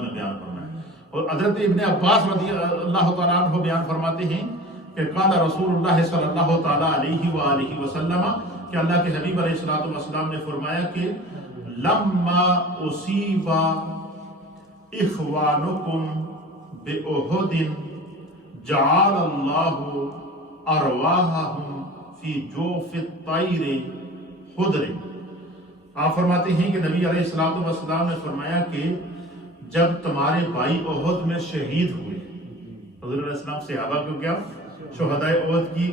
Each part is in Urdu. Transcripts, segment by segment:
انداز میں بیان فرمایا. اور حضرت ابن عباس رضی اللہ تعالیٰ عنہ بیان فرماتے ہیں کہ قال رسول اللہ صلی اللہ تعالیٰ علیہ وآلہ وسلم کہ اللہ کے حبیب علیہ السلام نے فرمایا کہ لما اصیب اخوانکم بأحد جعل اللہ ارواحہم فی جوف الطیر خضر. آپ فرماتے ہیں کہ نبی علیہ السلام نے فرمایا کہ جب تمہارے بھائی احد میں شہید ہوئے، حضور علیہ السلام صحابہ کو کیا شہدائے احد کی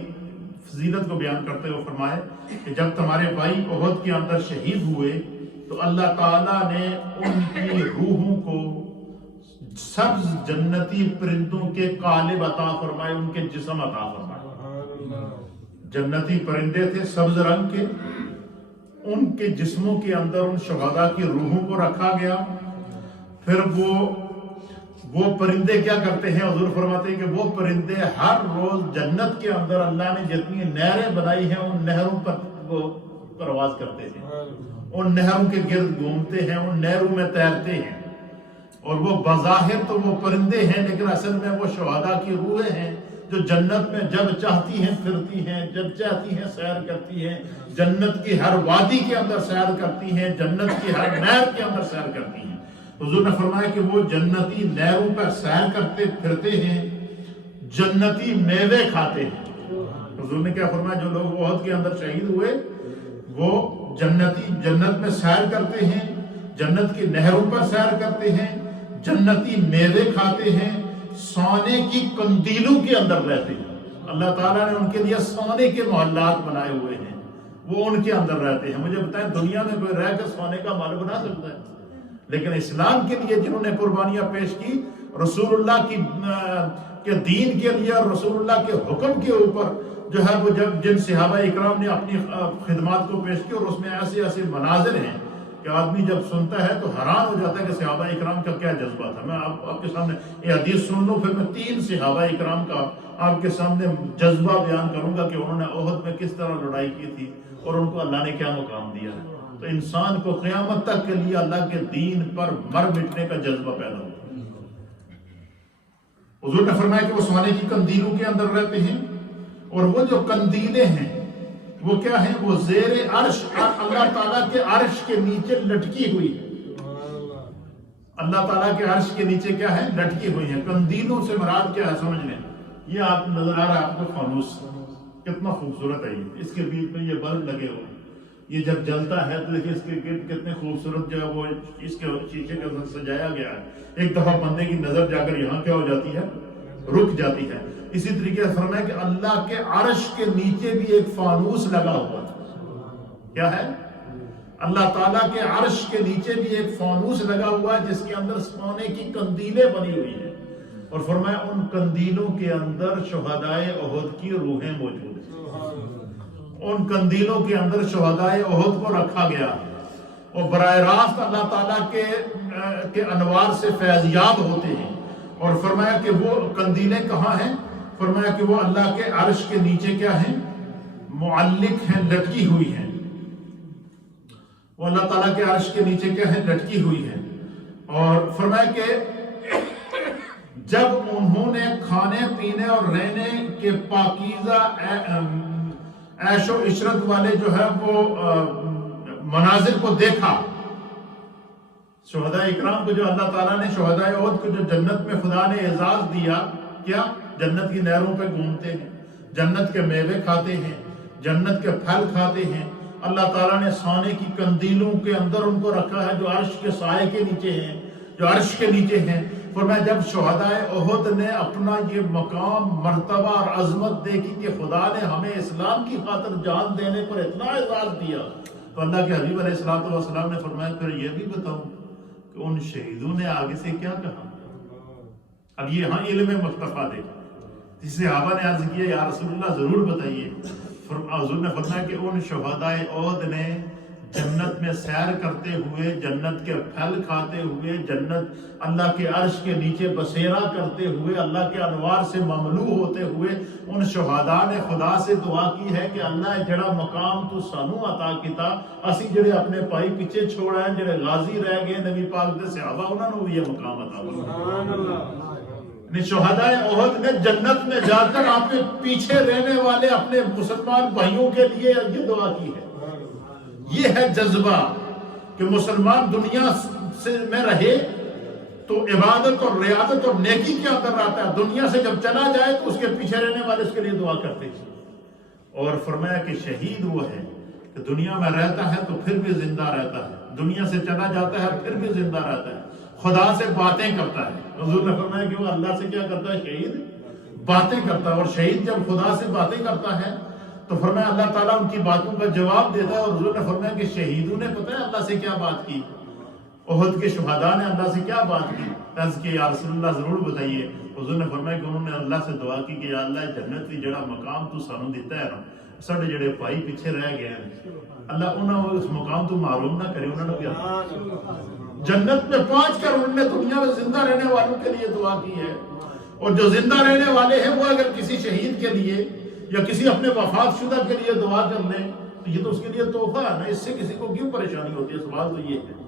فضیلت کو بیان کرتے ہوئے فرمائے کہ جب تمہارے بھائی احد کے اندر شہید ہوئے تو اللہ تعالیٰ نے ان کی روحوں کو سبز جنتی پرندوں کے قالب عطا فرمائے، ان کے جسم عطا فرمائے. جنتی پرندے تھے سبز رنگ کے، ان کے جسموں کے اندر ان شہداء کی روحوں کو رکھا گیا. پھر وہ پرندے کیا کرتے ہیں؟ حضور فرماتے ہیں کہ وہ پرندے ہر روز جنت کے اندر اللہ نے جتنی نہریں بنائی ہیں ان نہروں پر وہ پرواز کرتے ہیں، ان نہروں کے گرد گھومتے ہیں، ان نہروں میں تیرتے ہیں. اور وہ بظاہر تو وہ پرندے ہیں لیکن اصل میں وہ شہداء کی روحیں ہیں جو جنت میں جب چاہتی ہیں پھرتی ہیں، جب چاہتی ہیں سیر کرتی ہیں، جنت کی ہر وادی کے اندر سیر کرتی ہیں، جنت کی ہر نہر کے اندر سیر کرتی ہیں. حضور نے فرمایا کہ وہ جنتی نہروں پر سیر کرتے پھرتے ہیں، جنتی میوے کھاتے ہیں. حضور نے کیا فرمایا؟ جو لوگ احد کے اندر شہید ہوئے وہ جنت میں سیر کرتے ہیں، جنت کی نہروں پر سیر کرتے ہیں، جنتی میوے کھاتے ہیں، سونے کی قندیلوں کے اندر رہتے ہیں. اللہ تعالیٰ نے ان کے لیے سونے کے محلات بنائے ہوئے ہیں، وہ ان کے اندر رہتے ہیں. مجھے بتائیں دنیا میں کوئی رہ کر سونے کا محل بنا سکتا ہے؟ لیکن اسلام کے لیے جنہوں نے قربانیاں پیش کی، رسول اللہ کے دین کے لیے اور رسول اللہ کے حکم کے اوپر جو ہے وہ جن صحابہ اکرام نے اپنی خدمات کو پیش کی، اور اس میں ایسے ایسے مناظر ہیں کہ آدمی جب سنتا ہے تو حیران ہو جاتا ہے کہ صحابہ اکرام کا کیا جذبہ تھا. میں آپ کے سامنے یہ حدیث سن لوں، پھر میں 3 صحابہ اکرام کا آپ کے سامنے جذبہ بیان کروں گا کہ انہوں نے احد میں کس طرح لڑائی کی تھی اور ان کو اللہ نے کیا مقام دیا ہے. تو انسان کو قیامت تک کے لیے اللہ کے دین پر مر مٹنے کا جذبہ پیدا ہوگا. حضور نے فرمایا کہ وہ سونے کی قندیلوں کے اندر رہتے ہیں، اور وہ جو قندیلیں ہیں وہ کیا ہیں؟ وہ زیر عرش اللہ تعالیٰ کے عرش کے نیچے لٹکی ہوئی ہے. اللہ تعالیٰ کے عرش کے نیچے کیا ہے؟ لٹکی ہوئی ہیں. قندیلوں سے مراد کیا ہے سمجھ لیں. یہ آپ نظر آ رہا ہے آپ کو فانوس، کتنا خوبصورت ہے یہ. اس کے بیچ میں یہ بلب لگے ہوئے، یہ جب جلتا ہے تو دیکھیں اس کے گرد کتنے خوبصورت جو ہے وہ اس کے شیشے کے اندر سجایا گیا ہے. ایک دفعہ بندے کی نظر جا کر یہاں کیا ہو جاتی ہے؟ رک جاتی ہے. اسی طریقے سے فرمایا کہ اللہ کے عرش کے نیچے بھی ایک فانوس لگا ہوا ہے. کیا ہے؟ اللہ تعالیٰ کے عرش کے نیچے بھی ایک فانوس لگا ہوا ہے جس کے اندر سونے کی قندیلیں بنی ہوئی ہیں. اور فرمایا ان قندیلوں کے اندر شہدائے احد کی روحیں موجود ہیں. ان قندیلوں کے اندر شہدائے احد کو رکھا گیا اور براہ راست اللہ تعالیٰ کے انوار سے فیضیاب ہوتے ہیں. اور فرمایا کہ وہ قندیلیں کہاں ہیں؟ فرمایا کہ وہ اللہ کے عرش کے نیچے کیا ہیں؟ معلق ہیں، لٹکی ہوئی ہیں. وہ اللہ تعالیٰ کے عرش کے نیچے کیا ہیں؟ لٹکی ہوئی ہیں. اور فرمایا کہ جب انہوں نے کھانے پینے اور رہنے کے پاکیزہ عیش و عشرت والے جو ہے وہ مناظر کو دیکھا، شہداء اکرام کو جو اللہ تعالیٰ نے شہداء احد کو جو جنت میں خدا نے اعزاز دیا، کیا جنت کی نہروں پہ گھومتے ہیں، جنت کے میوے کھاتے ہیں، جنت کے پھل کھاتے ہیں. اللہ تعالیٰ نے سونے کی قندیلوں کے اندر ان کو رکھا ہے جو عرش کے سائے کے نیچے ہیں، جو عرش کے نیچے ہیں. فرمایا جب شہداء احد نے اپنا یہ مقام، مرتبہ اور عظمت دیکھی کہ خدا نے ہمیں اسلام کی خاطر جان دینے پر اتنا اعزاز دیا، تو اللہ کے حبیب علیہ السلام نے فرمایا پھر یہ بھی بتاؤ کہ ان شہیدوں نے آگے سے کیا کہا. اب یہ ہاں علم مصطفیٰ دیکھا. صحابہ نے عرض کیا یا رسول اللہ ضرور بتائیے. حضور نے فرمایا کہ ان شہداء احد نے جنت میں سیر کرتے ہوئے، جنت کے پھل کھاتے ہوئے، جنت اللہ کے عرش کے نیچے بسیرا کرتے ہوئے، اللہ کے انوار سے مملو ہوتے ہوئے ان شہداء نے خدا سے دعا کی ہے کہ اللہ جڑا مقام تو سانو عطا کیتا، اسی جڑے اپنے پائی پیچھے چھوڑ آئے، جڑے غازی رہ گئے نبی پاک دے صحابہ، انہوں نے بھی یہ مقام عطا فرما۔ شہداء احد نے جنت میں جا کر اپنے پیچھے رہنے والے اپنے مسلمان بھائیوں کے لیے یہ دعا کی ہے۔ یہ ہے جذبہ کہ مسلمان دنیا میں رہے تو عبادت اور ریاضت اور نیکی کے اندر رہتا ہے، دنیا سے جب چلا جائے تو اس کے پیچھے رہنے والے اس کے لیے دعا کرتے ہیں۔ اور فرمایا کہ شہید وہ ہے کہ دنیا میں رہتا ہے تو پھر بھی زندہ رہتا ہے، دنیا سے چلا جاتا ہے پھر بھی زندہ رہتا ہے، خدا سے باتیں کرتا ہے۔ حضور نے فرمایا کہ وہ اللہ سے کیا کرتا ہے؟ شہید باتیں کرتا ہے۔ اور شہید جب خدا سے باتیں کرتا ہے تو فرمایا اللہ تعالیٰ ان کی باتوں کا جواب دیتا ہے۔ اور حضور نے فرمایا کہ شہیدوں نے پتہ ہے اللہ سے کیا بات کی؟ احد کے شہداء نے اللہ سے کیا بات کی؟ عرض کہ یا رسول اللہ ضرور بتائیے۔ حضور نے فرمایا کہ انہوں نے اللہ سے دعا کی کہ یا اللہ جنت کی جڑا مقام تو سانو دیتا ہے نا، ساڈے جڑے بھائی پیچھے رہ گئے ہیں، اللہ انہوں نے اس مقام تو معلوم نہ کرے۔ انہوں نے کیا جنت میں پہنچ کر انہوں نے دنیا میں زندہ رہنے والوں کے لیے دعا کی ہے۔ اور جو زندہ رہنے والے ہیں وہ اگر کسی شہید کے لیے یا کسی اپنے وفات شدہ کے لیے دعا کر لیں تو یہ تو اس کے لیے تحفہ ہے نا، اس سے کسی کو کیوں پریشانی ہوتی ہے؟ سوال تو یہ ہے۔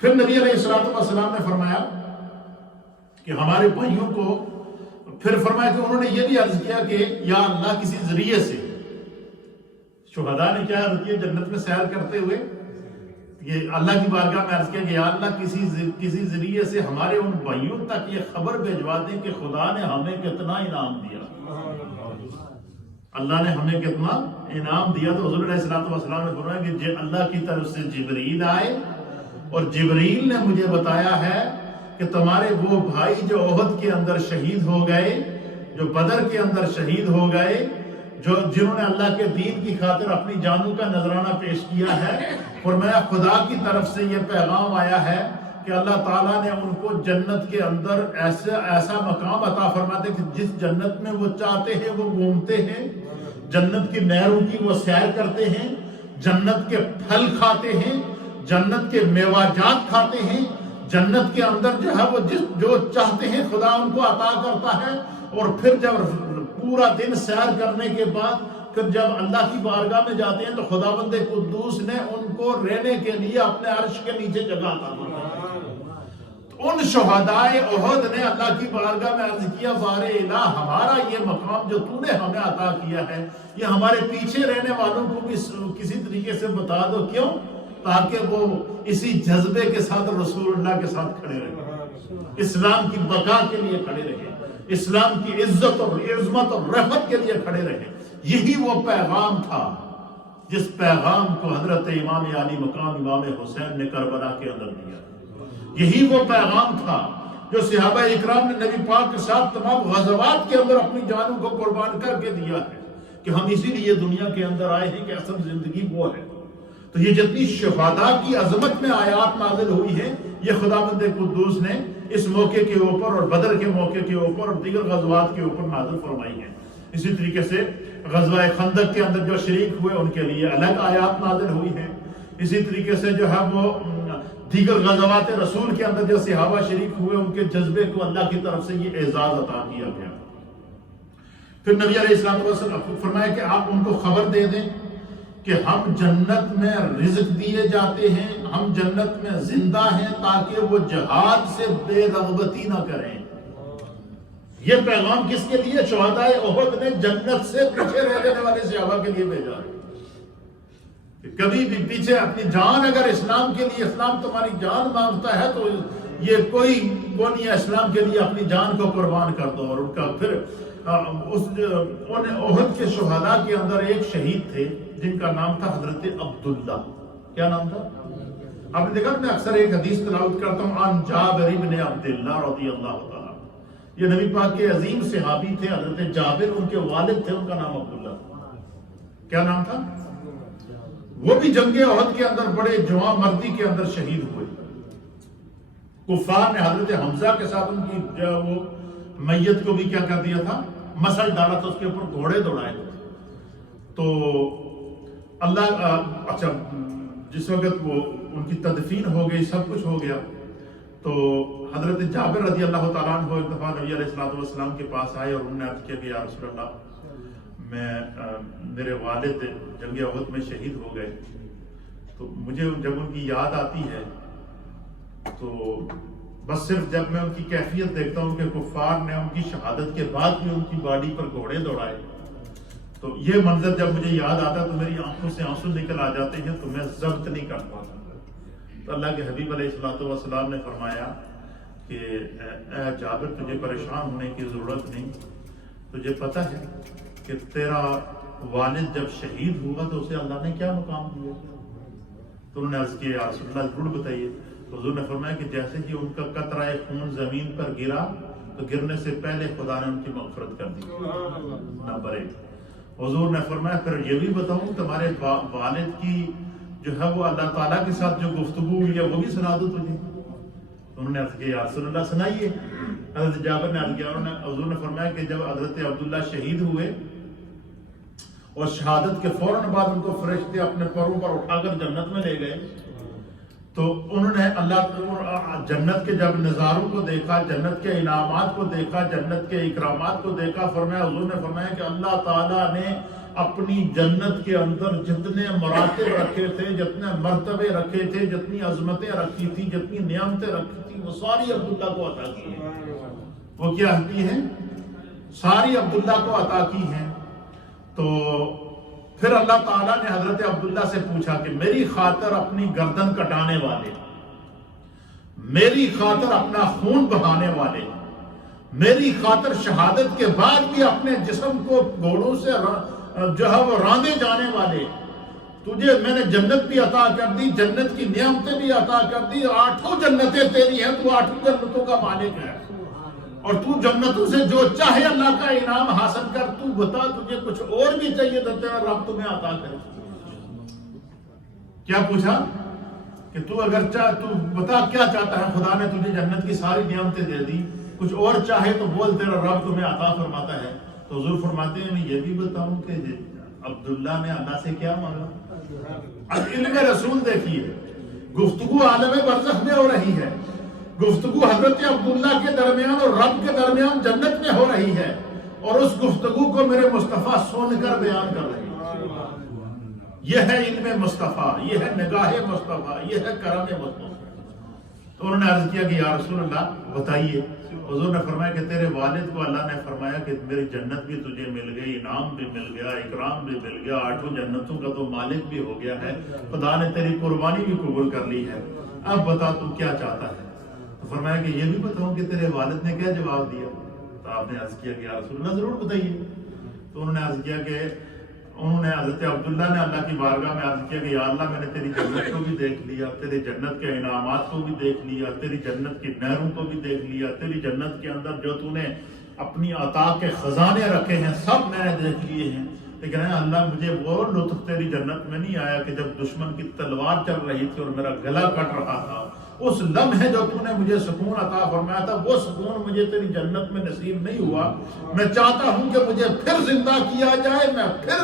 پھر نبی علیہ السلام نے فرمایا کہ ہمارے بھائیوں کو پھر فرمایا کہ انہوں نے یہ بھی عرض کیا کہ یا اللہ کسی ذریعے سے، شہداء نے کیا عرض کیا جنت میں سیر کرتے ہوئے؟ یہ اللہ کی بارگاہ میں عرض کیا کہ یا اللہ کسی ذریعے سے ہمارے ان بھائیوں تک یہ خبر بھیجوا دیں کہ خدا نے ہمیں کتنا انعام دیا، اللہ نے ہمیں کتنا انعام دیا۔ تو حضور علیہ السلام نے فرمایا کہ اللہ کی طرف سے جبریل آئے اور جبریل نے مجھے بتایا ہے کہ تمہارے وہ بھائی جو احد کے اندر شہید ہو گئے، جو بدر کے اندر شہید ہو گئے، جنہوں نے اللہ کے دین کی خاطر اپنی جانوں کا نذرانہ پیش کیا ہے، فرمایا خدا کی طرف سے یہ پیغام آیا ہے کہ اللہ تعالیٰ نے ان کو جنت کے اندر ایسا مقام عطا فرماتے کہ جس جنت میں وہ چاہتے ہیں وہ گھومتے ہیں، جنت کی نہروں کی وہ سیر کرتے ہیں، جنت کے پھل کھاتے ہیں، جنت کے میوہ جات کھاتے ہیں، جنت کے اندر جو ہے وہ جو چاہتے ہیں خدا ان کو عطا کرتا ہے۔ اور پھر جب پورا دن سیر کرنے کے بعد پھر جب اللہ کی بارگاہ میں جاتے ہیں تو خداوند قدوس نے ان کو رہنے کے لیے اپنے عرش کے نیچے جگہ عطا فرمائی۔ ان شہداء احد نے اللہ کی بارگاہ میں عرض کیا بارے الہ ہمارا یہ مقام جو تو نے ہمیں عطا کیا ہے یہ ہمارے پیچھے رہنے والوں کو بھی کسی طریقے سے بتا دو، کیوں؟ تاکہ وہ اسی جذبے کے ساتھ رسول اللہ کے ساتھ کھڑے رہے، اسلام کی بقا کے لیے کھڑے رہے، اسلام کی عزت اور عظمت اور رحمت کے لیے کھڑے رہے۔ یہی وہ پیغام تھا جس پیغام کو حضرت امام علی مقام امام حسین نے کربلا کے اندر دیا۔ یہی وہ پیغام تھا جو صحابہ اکرام نے نبی پاک کے ساتھ تمام غزوات کے اندر اپنی جانوں کو قربان کر کے دیا ہے کہ ہم اسی لیے دنیا کے اندر آئے ہیں کہ اصل زندگی وہ ہے۔ تو یہ جتنی شہداء کی عظمت میں آیات نازل ہوئی ہیں یہ خداوند قدوس نے اس موقع کے اوپر اور بدر کے موقع کے اوپر اور دیگر غزوات کے اوپر نازل فرمائی ہیں۔ اسی طریقے سے غزوہ خندق کے اندر جو شریک ہوئے ان کے لیے الگ آیات نازل ہوئی ہیں۔ اسی طریقے سے جو ہے وہ دیگر غزوات رسول کے اندر جو صحابہ شریک ہوئے ان کے جذبے کو اللہ کی طرف سے یہ اعزاز عطا کیا گیا۔ پھر نبی علیہ السلام فرمایا کہ آپ ان کو خبر دے دیں کہ ہم جنت میں رزق دیے جاتے ہیں، ہم جنت میں زندہ ہیں تاکہ وہ جہاد سے بے رغبتی نہ کریں۔ یہ پیغام کس کے لیے؟ شہداء احد نے جنت سے پیچھے رہ جانے والے صحابہ کے لیے بھیجا ہے کہ کبھی بھی پیچھے اپنی جان اگر اسلام کے لیے، اسلام تمہاری جان مانگتا ہے تو یہ کوئی نہیں ہے، اسلام کے لیے اپنی جان کو قربان کر دو۔ اور ان کا پھر احد کے شہداء کے اندر ایک شہید تھے جن کا نام تھا حضرت عبداللہ۔ کیا نام تھا؟ آپ نے دیکھا میں اکثر ایک حدیث تلاوت کرتا ہوں، عن جابر بن عبداللہ رضی اللہ تعالیٰ، یہ نبی پاک کے عظیم صحابی تھے حضرت جابر، ان کے والد تھے، ان کا نام عبداللہ۔ کیا نام تھا؟ وہ بھی جنگ احد کے اندر بڑے جوان مردی کے اندر شہید ہوئے۔ کفار نے حضرت حمزہ کے ساتھ ان کی وہ میت کو بھی کیا کر دیا تھا؟ مسل ڈالا تھا، اس کے اوپر گھوڑے دوڑائے تھے۔ تو اللہ جس وقت وہ ان کی تدفین ہو گئی، سب کچھ ہو گیا، تو حضرت جابر رضی اللہ تعالیٰ عنہ ایک دفعہ نبی علیہ الصلوۃ والسلام کے پاس آئے اور انہوں نے عرض کیا کہ یا رسول اللہ، میرے والد جنگ احد میں شہید ہو گئے، تو مجھے جب ان کی یاد آتی ہے تو بس صرف جب میں ان کی کیفیت دیکھتا ہوں کہ کفار نے ان کی شہادت کے بعد بھی ان کی باڈی پر گھوڑے دوڑائے، تو یہ منظر جب مجھے یاد آتا ہے تو میری آنکھوں سے آنسو نکل آ جاتے ہیں، تو میں ضبط نہیں کر پاتا۔ تو اللہ کے حبیب علیہ الصلوۃ والسلام نے فرمایا کہ اے جابر، تجھے پریشان ہونے کی ضرورت نہیں، تجھے پتہ ہے کہ تیرا والد جب شہید ہوا تو اسے اللہ نے کیا مقام دیا؟ تو انہوں نے عرض کیا یا رسول اللہ ضرور بتائیے۔ تو حضور نے فرمایا کہ جیسے ہی ان کا قطرہ خون زمین پر گرا تو گرنے سے پہلے خدا نے ان کی مغفرت کر دی۔ نمبر 1، حضور نے فرمایا پھر یہ بھی بتاؤں تمہارے والد کی جو ہے وہ اللہ تعالیٰ کے ساتھ جو گفتگو ہوئی ہے وہ بھی سنا دو تجھے؟ انہوں نے عرض کیا یا رسول اللہ سنائیے۔ حضرت جابر نے عرض کیا، حضور نے فرمایا کہ جب حضرت عبداللہ شہید ہوئے اور شہادت کے فوراً بعد ان کو فرشتے اپنے پروں پر اٹھا کر جنت میں لے گئے، تو انہوں نے اللہ جنت کے جب نظاروں کو دیکھا، جنت کے انعامات کو دیکھا، جنت کے اکرامات کو دیکھا، فرمایا حضور نے فرمایا کہ اللہ تعالیٰ نے اپنی جنت کے اندر جتنے مراتب رکھے تھے، جتنے مرتبے رکھے تھے، جتنی عظمتیں رکھی تھی، جتنی نعمتیں رکھی تھی، وہ ساری عبداللہ کو عطا کی ہیں۔ وہ کیا کی ہیں؟ ساری عبداللہ کو عطا کی ہیں۔ تو پھر اللہ تعالیٰ نے حضرت عبداللہ سے پوچھا کہ میری خاطر اپنی گردن کٹانے والے، میری خاطر اپنا خون بہانے والے، میری خاطر شہادت کے بعد بھی اپنے جسم کو گھوڑوں سے جو ہے وہ راندے جانے والے، تجھے میں نے جنت بھی عطا کر دی، جنت کی نعمتیں بھی عطا کر دی، 8 جنتیں تیری ہیں، تو 8 جنتوں کا مالک ہے، اور تو جنتوں سے جو چاہے اللہ کا انعام حاصل کر، تو بتا تجھے کچھ اور بھی چاہیے تو تیرا رب تمہیں عطا کرے۔ کیا پوچھا کہ تو اگر تو بتا کیا چاہتا ہے، خدا نے تجھے جنت کی ساری نعمتیں دے دی، کچھ اور چاہے تو بول، تیرا رب تمہیں عطا فرماتا ہے۔ تو حضور فرماتے ہیں میں یہ بھی بتاؤں کہ عبداللہ نے اللہ سے کیا مانگا؟ اب علم رسول دیکھیے، گفتگو عالم برزخ میں ہو رہی ہے، گفتگو حضرت عبداللہ کے درمیان اور رب کے درمیان جنت میں ہو رہی ہے، اور اس گفتگو کو میرے مصطفیٰ سن کر بیان کر رہے ہیں۔ یہ ہے علم مصطفیٰ، یہ ہے نگاہ مصطفیٰ، یہ ہے کرم مصطفیٰ۔ تو انہوں نے عرض کیا کہ یا رسول اللہ بتائیے۔ حضور نے فرمایا کہ تیرے والد کو اللہ نے فرمایا کہ میری جنت بھی تجھے مل گئی، انعام بھی مل گیا، اکرام بھی مل گیا، 8 جنتوں کا تو مالک بھی ہو گیا ہے، خدا نے تیری قربانی بھی قبول کر لی ہے، اب بتا تو کیا چاہتا ہے؟ تو فرمایا کہ یہ بھی بتاؤں کہ تیرے والد نے کیا جواب دیا؟ تو آپ نے عرض کیا کہ یا رسول اللہ ضرور بتائیے۔ تو انہوں نے عرض کیا کہ حضرت عبداللہ نے اللہ کی بارگاہ میں عرض کیا کہ یا اللہ میں نے تیری جنت کو بھی دیکھ لیا، تیری جنت کے انعامات کو بھی دیکھ لیا، تیری جنت کی نہروں کو بھی دیکھ لیا، تیری جنت کے اندر جو تو نے اپنی عطا کے خزانے رکھے ہیں سب میں نے دیکھ لیے ہیں، لیکن اللہ مجھے وہ لطف تیری جنت میں نہیں آیا کہ جب دشمن کی تلوار چل رہی تھی اور میرا گلا کٹ رہا تھا، اس لمحے جو تو نے مجھے سکون عطا فرمایا تھا، وہ سکون مجھے تیری جنت میں نصیب نہیں ہوا۔ میں چاہتا ہوں کہ مجھے پھر زندہ کیا جائے، میں پھر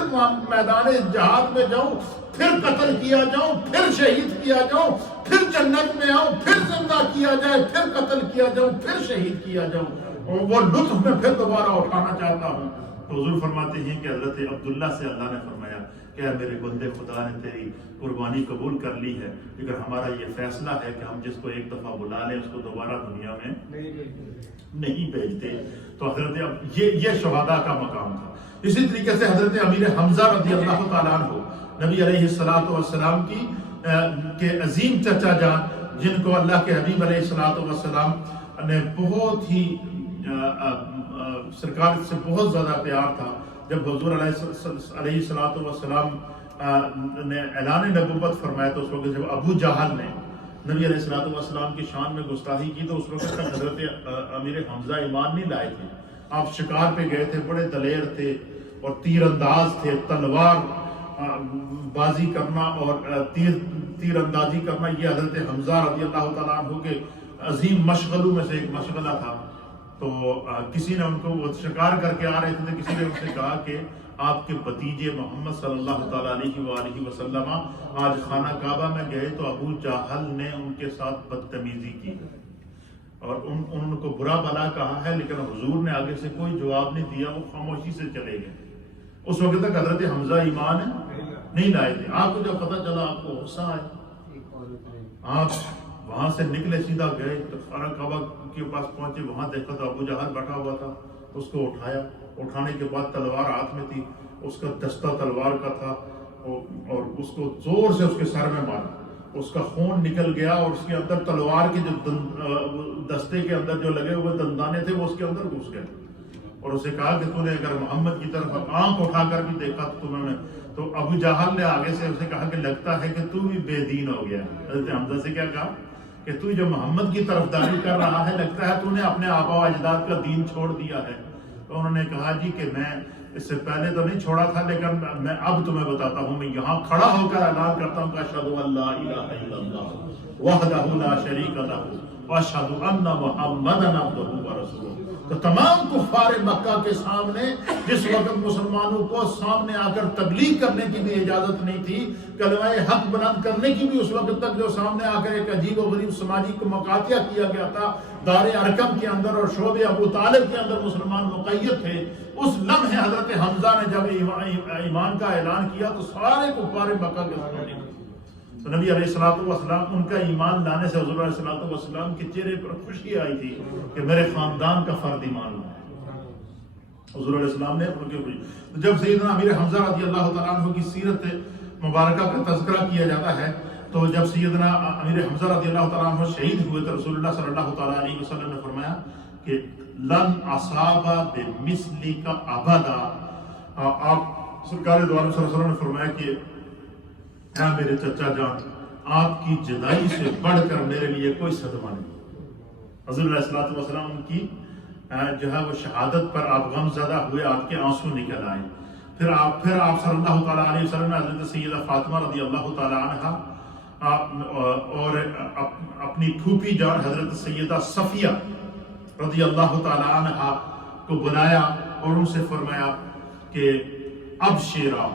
میدان جہاد میں جاؤں، پھر قتل کیا جاؤں، پھر شہید کیا جاؤں، پھر جنت میں آؤں، پھر زندہ کیا جائے، پھر قتل کیا جاؤں، پھر شہید کیا جاؤں، اور وہ لطف میں پھر دوبارہ اٹھانا چاہتا ہوں۔ تو حضور فرماتے ہیں کہ حضرت عبداللہ سے اللہ نے فرمایا کہ میرے بندے، خدا نے تیری قربانی قبول کر لی ہے، لیکن ہمارا یہ فیصلہ ہے کہ ہم جس کو ایک دفعہ بلا لیں اس کو دوبارہ دنیا میں نہیں بھیجتے۔ تو حضرت یہ شہداء کا مقام تھا۔ اسی طریقے سے حضرت امیر حمزہ رضی اللہ تعالیٰ عنہ، نبی علیہ الصلوۃ والسلام کی کے عظیم چچا جان، جن کو اللہ کے حبیب علیہ الصلوۃ والسلام نے بہت ہی سرکار سے بہت زیادہ پیار تھا۔ جب حضور علیہ الصلوۃ والسلام نے اعلان نبوت فرمایا تو اس وقت جب ابو جہل نے نبی علیہ الصلوۃ والسلام کی شان میں گستاخی کی تو اس وقت تک حضرت امیر حمزہ ایمان نہیں لائے تھے۔ آپ شکار پہ گئے تھے، بڑے دلیر تھے اور تیر انداز تھے، تلوار بازی کرنا اور تیر اندازی کرنا یہ حضرت حمزہ رضی اللہ تعالیٰ عنہ کے عظیم مشغلوں میں سے ایک مشغلہ تھا۔ تو کسی نے ان کو وہ شکار کر کے آ رہے تھے، کسی نے ان سے کہا کہ آپ کے بھتیجے محمد صلی اللہ تعالیٰ علیہ وآلہ وسلم آج خانہ کعبہ میں گئے تو ابو جہل نے ان کے ساتھ بدتمیزی کی اور ان کو برا بھلا کہا ہے، لیکن حضور نے آگے سے کوئی جواب نہیں دیا، وہ خاموشی سے چلے گئے۔ اس وقت تک حضرت حمزہ ایمان نہیں لائے تھے۔ آپ کو جب پتہ چلا آپ کو غصہ آئے، آپ وہاں سے نکلے سیدھا گئے تو خانہ کعبہ کے پاس پہنچے، وہاں دیکھا تو ابو جہل بیٹھا ہوا تھا، اس کو اٹھایا، اٹھانے کے بعد تلوار ہاتھ میں تھی، اس کا دستہ تلوار کا تھا اور اس کو زور سے اس کے سر میں مارا، اس کا خون نکل گیا اور اس کے اندر تلوار کے جو دستے کے اندر جو لگے ہوئے دندانے تھے وہ اس کے اندر گھس گئے، اور اسے کہا کہ تو نے اگر محمد کی طرف آنکھ اٹھا کر بھی دیکھا تو تمہیں نے، تو ابو جہل نے آگے سے اسے کہا کہ لگتا ہے کہ تو بھی بے دین ہو گیا۔ حضرت حمزہ سے کیا کہا کہ تو جو محمد کی طرفداری کر رہا ہے لگتا ہے تو نے اپنے آبا و اجداد کا دین چھوڑ دیا ہے۔ تو انہوں نے کہا جی کہ میں اس سے پہلے تو نہیں چھوڑا تھا، لیکن میں اب تمہیں بتاتا ہوں، میں یہاں کھڑا ہو کر اعلان کرتا ہوں کہ اشہد ان لا الہ الا اللہ وحدہ لا شریک لہ واشہد ان محمدا عبدہ ورسولہ۔ تو تمام کفار مکہ کے سامنے جس وقت مسلمانوں کو سامنے آ کر تبلیغ کرنے کی بھی اجازت نہیں تھی، کلمہ حق بلند کرنے کی بھی اس وقت تک جو سامنے آ کر ایک عجیب و غریب سماجی کو مقاطعہ کیا گیا تھا، دار ارقم کے اندر اور شعب ابو طالب کے اندر مسلمان مقید تھے، اس لمحے حضرت حمزہ نے جب ایمان کا اعلان کیا تو سارے کفار مکہ کے سامنے، تو نبی علیہ الصلوۃ والسلام ان کا ایمان لانے سے حضور علیہ الصلوۃ والسلام کے چہرے پر خوشی آئی تھی کہ میرے خاندان کا فرد ایمان لایا۔ حضور علیہ السلام نے ان کے خوشی، جب سیدنا امیر حمزہ رضی اللہ تعالیٰ عنہ کی سیرت مبارکہ کا تذکرہ کیا جاتا ہے تو جب سیدنا امیر حمزہ رضی اللہ تعالیٰ عنہ شہید ہوئے تو رسول اللہ صلی اللہ تعالیٰ علیہ وسلم نے فرمایا کہ لن اصاب بمثلک ابدا۔ آپ سرکار دو عالم صلی اللہ علیہ وسلم نے فرمایا کہ اے میرے چچا جان، آپ کی جدائی سے بڑھ کر میرے لیے کوئی صدمہ نہیں۔ حضور علیہ الصلوۃ والسلام ان کی جو ہے وہ شہادت پر آپ غم زدہ ہوئے، آپ کے آنسو نکل آئے۔ پھر آپ صلی اللہ تعالیٰ علیہ وسلم نے حضرت سیدہ فاطمہ رضی اللہ تعالیٰ عنہ اور اپنی پھوپھی جان حضرت سیدہ صفیہ رضی اللہ تعالیٰ عنہ کو بلایا اور ان سے فرمایا کہ اب شیرا،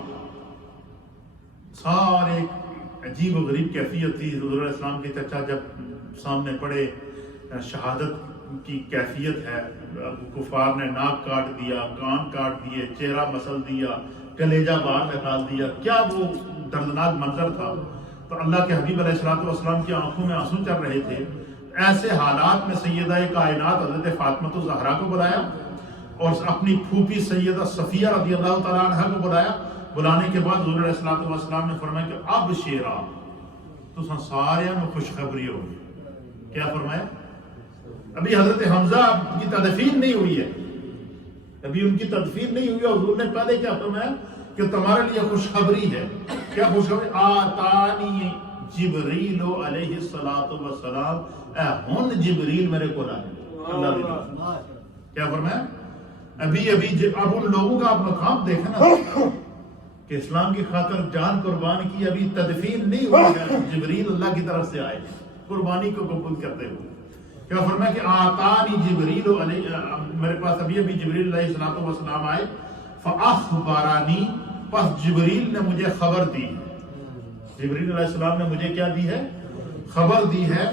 سارے عجیب و غریب کیفیت تھی۔ حضور علیہ السلام کے چچا جب سامنے پڑے، شہادت کی کیفیت ہے، کفار نے ناک کاٹ دیا، کان کاٹ دیے، چہرہ مسل دیا، کلیجہ باہر نکال دیا، کیا وہ دردناک منظر تھا۔ تو اللہ کے حبیب علیہ الصلوۃ والسلام کی آنکھوں میں آنسو چل رہے تھے۔ ایسے حالات میں سیدہ کائنات حضرت فاطمہ الزہرا کو بلایا اور اپنی پھوپھی سیدہ صفیہ رضی اللہ تعالیٰ عنہ کو بلایا۔ بلانے کے بعد حضور علیہ الصلوۃ والسلام نے فرمایا کہ اب شیرا، تو سارے میں خوشخبری ہوگی۔ کیا فرمایا؟ ابھی حضرت حمزہ کی تدفین نہیں ہوئی ہے، ابھی ان کی تدفین نہیں ہوئی ہے، حضور نے پہلے کیا فرمایا کہ تمہارے لیے خوشخبری ہے۔ کیا خوشخبری؟ آتانی جبریل علیہ الصلوۃ والسلام، اے ہن جبریل میرے کو لائے اللہ کی طرف۔ کیا فرمایا؟ ابھی اب ان لوگوں کا آپ مقام دیکھنا کہ اسلام کی خاطر جان قربان کی، ابھی تدفین نہیں ہوئی ہے، جبریل اللہ کی طرف سے آئے قربانی کو قبول کرتے ہوئے۔ کیا فرمایا کہ آتانی جبریل علیہ، میرے پاس ابھی جبریل علیہ الصلوۃ والسلام آئے، فاخبرانی، پس جبریل نے مجھے خبر دی، جبریل علیہ السلام نے مجھے کیا دی ہے؟ خبر دی ہے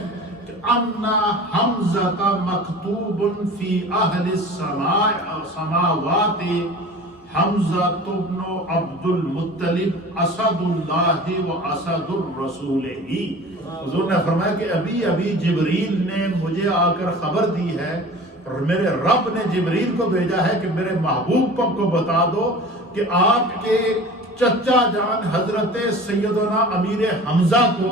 کہ ان حمزہ مکتوب فی اہل السماوات حمزہ ابن عبد المطلب اسد اللہ و اسد الرسول ہی۔ حضور نے فرمایا کہ ابھی جبریل نے مجھے آ کر خبر دی ہے اور میرے رب نے جبریل کو بھیجا ہے کہ میرے محبوب کو بتا دو کہ آپ کے چچا جان حضرت سیدنا امیر حمزہ کو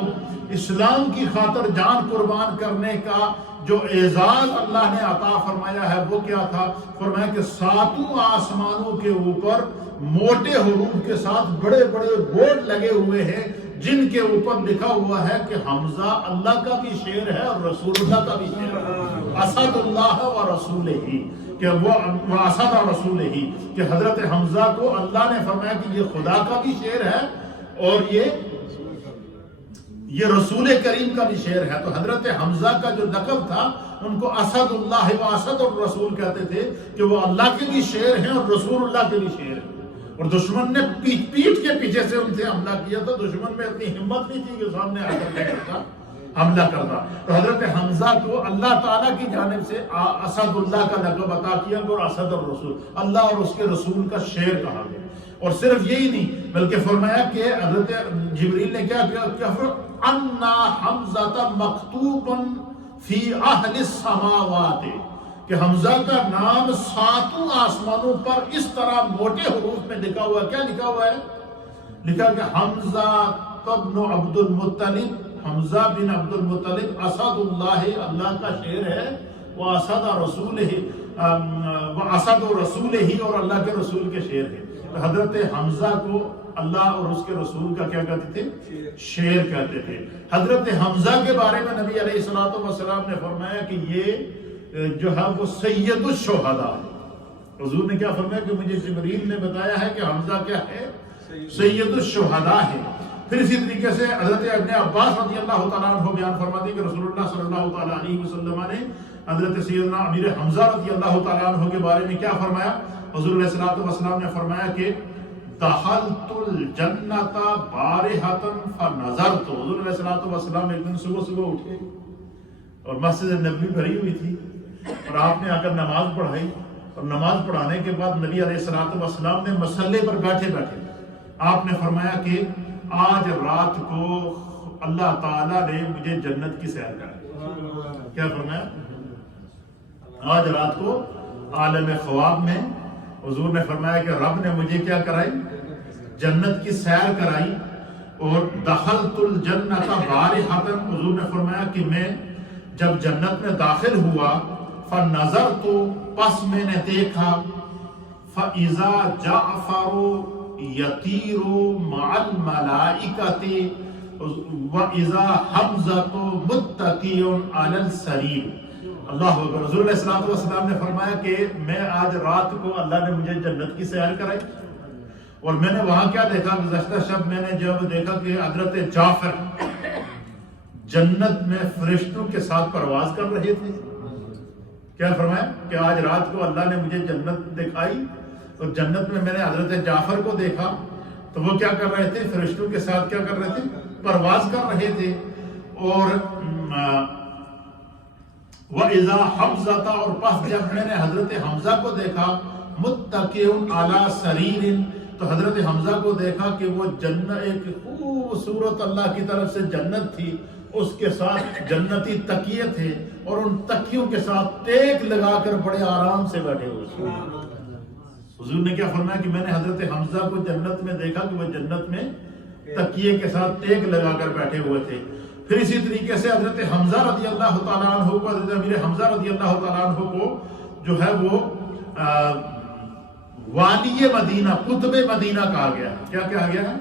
اسلام کی خاطر جان قربان کرنے کا جو اعزاز اللہ نے عطا فرمایا ہے وہ کیا تھا؟ فرمایا کہ ساتوں آسمانوں کے اوپر موٹے حروف کے ساتھ بڑے بڑے بورڈ لگے ہوئے ہیں جن کے اوپر لکھا ہوا ہے کہ حمزہ اللہ کا بھی شعر ہے اور رسول اللہ کا بھی شعر ہے، اسد اللہ و رسول ہی، کہ وہ اسد اور رسول ہی، کہ حضرت حمزہ کو اللہ نے فرمایا کہ یہ خدا کا بھی شعر ہے اور یہ رسول کریم کا بھی شعر ہے۔ تو حضرت حمزہ کا جو لقب تھا ان کو اسد اللہ و اسد الرسول کہتے تھے کہ وہ اللہ کے بھی شعر ہیں اور رسول اللہ کے بھی شعر ہیں۔ اور دشمن نے پیٹ کے پیچھے سے ان سے حملہ کیا تو دشمن میں اتنی ہمت نہیں تھی کہ سامنے آ کر حملہ کرتا. تو حضرت حمزہ کو اللہ تعالیٰ کی جانب سے اسد اللہ کا لقب عطا کیا اور اسد الرسول، اللہ اور اس کے رسول کا شیر کہا گیا. اور صرف یہی نہیں بلکہ فرمایا کہ حضرت جبریل نے کیا انا حمزہ مکتوب فی اہل السماوات، کہ حمزہ کا نام 7 آسمانوں پر اس طرح موٹے حروف میں لکھا ہوا ہے. کیا لکھا ہوا ہے؟ لکھا کہ حمزہ ابن عبد المطلب، حمزہ بن عبد المطلب اسد اللہ، اللہ کا شیر ہے، وہ اسد رسول ہی، وہ اسد رسول ہی، اور اللہ کے رسول کے شیر ہے. تو حضرت حمزہ کو اللہ اور اس کے رسول کا کیا کہتے تھے؟ شیر کہتے تھے. حضرت حمزہ کے بارے میں نبی علیہ الصلوۃ والسلام نے فرمایا کہ یہ جو ہے وہ سید الشہداء ہے. حضور نے کیا فرمایا کہ مجھے جبریل نے بتایا ہے کہ حمزہ کیا ہے؟ سید الشہداء ہے. پھر اسی طریقے سے حضرت ابن عباس رضی اللہ تعالیٰ عنہ بیان فرماتے ہیں کہ رسول اللہ صلی اللہ تعالیٰ علیہ وسلم نے حضرت سیدنا امیر حمزہ رضی اللہ تعالیٰ عنہ کے بارے میں کیا فرمایا؟ حضور علیہ الصلوۃ والسلام نے فرمایا کہ دخلت الجنۃ بارحۃ فنظرت. حضور علیہ الصلوۃ والسلام ایک دن صبح اٹھے اور مسجد نبوی بھری ہوئی تھی اور آپ نے آ کر نماز پڑھائی، اور نماز پڑھانے کے بعد نبی علیہ الصلوۃ والسلام نے مصلی پر بیٹھے آپ نے فرمایا کہ آج رات کو اللہ تعالیٰ نے مجھے جنت کی سیر کرائی. کیا فرمایا؟ آج رات کو عالم خواب میں حضور نے فرمایا کہ رب نے مجھے کیا کرائی؟ جنت کی سیر کرائی. اور دخلت الجنۃ بارحۃ، حضور نے فرمایا کہ میں جب جنت میں داخل ہوا فنظرت، پس میں نے دیکھا فَإِذَا جَعْفَرُ یطیر مع الملائکۃ وَإِذَا حَمْزَةُ مُتَّكِئٌ عَلَى السَّرِيرِ. اللہ اکبر. حضور علیہ الصلوۃ والسلام نے فرمایا کہ میں آج رات کو اللہ نے مجھے جنت کی سیر کرائی اور میں نے وہاں کیا دیکھا؟ گزشتہ شب میں نے جب دیکھا کہ حضرت جعفر جنت میں فرشتوں کے ساتھ پرواز کر رہے تھے. کیا فرمایا کہ آج رات کو اللہ نے مجھے جنت دکھائی اور جنت میں نے حضرت جعفر کو دیکھا تو وہ کیا کر رہے تھے؟ فرشتوں کے ساتھ کیا کر رہے تھے؟ پرواز کر رہے تھے. اور وَإِذَا حَمْزَةَ، اور پس جب میں نے حضرت حمزہ کو دیکھا مُتَّكِئٌ عَلَى سَرِيرٍ، تو حضرت حمزہ کو دیکھا کہ وہ جنت ایک خوبصورت اللہ کی طرف سے جنت تھی، اس کے ساتھ جنتی تکیے تھے اور ان تکیوں کے ساتھ ٹیک لگا کر بڑے آرام سے بیٹھے ہوئے. حضور نے کیا فرمایا کہ میں نے حضرت حمزہ کو جنت میں دیکھا کہ وہ جنت میں تکیے کے ساتھ ٹیک لگا کر بیٹھے ہوئے تھے. پھر اسی طریقے سے حضرت حمزہ رضی اللہ تعالیٰ عنہ کو، حضرت امیر حمزہ رضی اللہ تعالیٰ عنہ کو جو ہے وہ والی مدینہ، قطب مدینہ کہا گیا. کیا کہا گیا ہے؟